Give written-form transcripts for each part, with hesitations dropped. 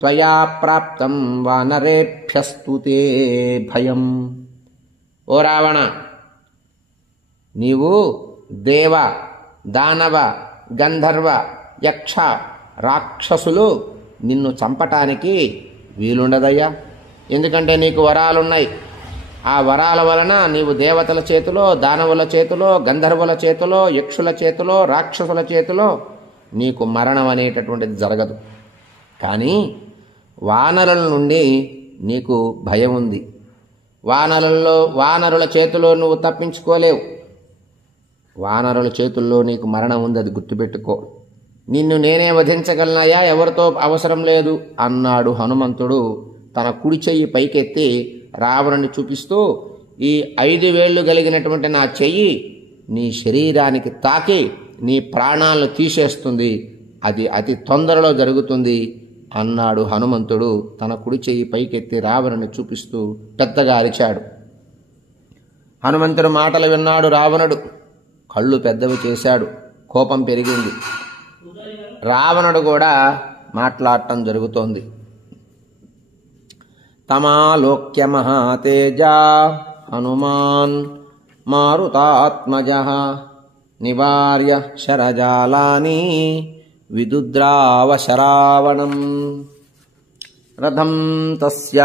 త్వయా ప్రాప్తం వానరేభ్యస్తు తే భయం. ఓ రావణ, నీవు దేవ, దానవ, గంధర్వ, యక్ష, రాక్షసులు నిన్ను చంపటానికి వీలుండదయ్యా. ఎందుకంటే నీకు వరాలున్నాయి. ఆ వరాల వలన నీవు దేవతల చేతిలో, దానవుల చేతిలో, గంధర్వుల చేతిలో, యక్షుల చేతిలో, రాక్షసుల చేతిలో నీకు మరణం అనేటటువంటిది జరగదు. కానీ వానరుల నుండి నీకు భయం ఉంది. వానరుల చేతిలో నువ్వు తప్పించుకోలేవు. వానరుల చేతుల్లో నీకు మరణం ఉంది, అది గుర్తుపెట్టుకో. నిన్ను నేనే వధించగలనయా, ఎవరితో అవసరం లేదు అన్నాడు హనుమంతుడు. తన కుడి చెయ్యి పైకెత్తి రావణుని చూపిస్తూ, ఈ 5 వేళ్లు కలిగినటువంటి నా చెయ్యి నీ శరీరానికి తాకి నీ ప్రాణాలను తీసేస్తుంది, అది అతి తొందరలో జరుగుతుంది అన్నాడు హనుమంతుడు. తన కుడి చెయ్యి పైకెత్తి రావణుని చూపిస్తూ పెద్దగా అరిచాడు. హనుమంతుడి మాటలు విన్నాడు రావణుడు. కళ్ళు పెద్దవి చేశాడు. కోపం పెరిగింది. రావణుడు కూడా మాట్లాడటం జరుగుతోంది. తమాలోక్య మహాతేజ హనుమాన్ మారుతాత్మజః నివార్య శరజాలాని విదుద్రావ శరావణం. రథం తస్య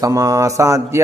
సమాసాద్య